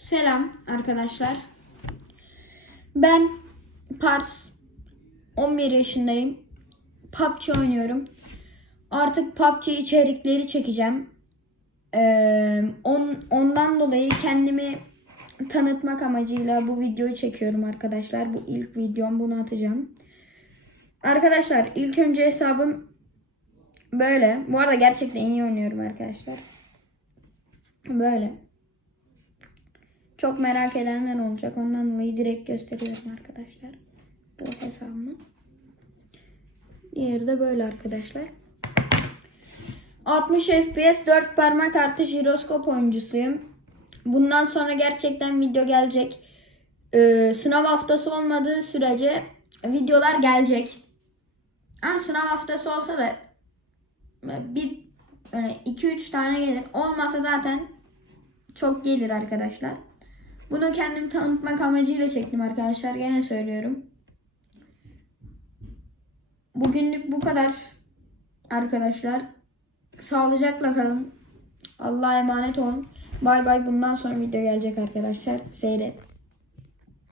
Selam arkadaşlar. Ben Pars 11 yaşındayım. PUBG oynuyorum. Artık PUBG içerikleri çekeceğim. Ee, on, ondan dolayı kendimi tanıtmak amacıyla bu videoyu çekiyorum arkadaşlar. Bu ilk videom bunu atacağım. Arkadaşlar ilk önce hesabım böyle. Bu arada gerçekten iyi oynuyorum arkadaşlar. Böyle. Çok merak edenler olacak. Ondan dolayı direkt gösteriyorum arkadaşlar. Bu hesabımı. Diğeri de böyle arkadaşlar. 60 FPS 4 parmak artı jiroskop oyuncusuyum. Bundan sonra gerçekten video gelecek. Ee, sınav haftası olmadığı sürece videolar gelecek. Ama sınav haftası olsa da bir 2-3 tane gelir. Olmasa zaten çok gelir arkadaşlar. Bunu kendim tanıtmak amacıyla çektim arkadaşlar. Gene söylüyorum. Bugünlük bu kadar arkadaşlar. Sağlıcakla kalın. Allah'a emanet olun. Bay bay. Bundan sonra video gelecek arkadaşlar. Seyret.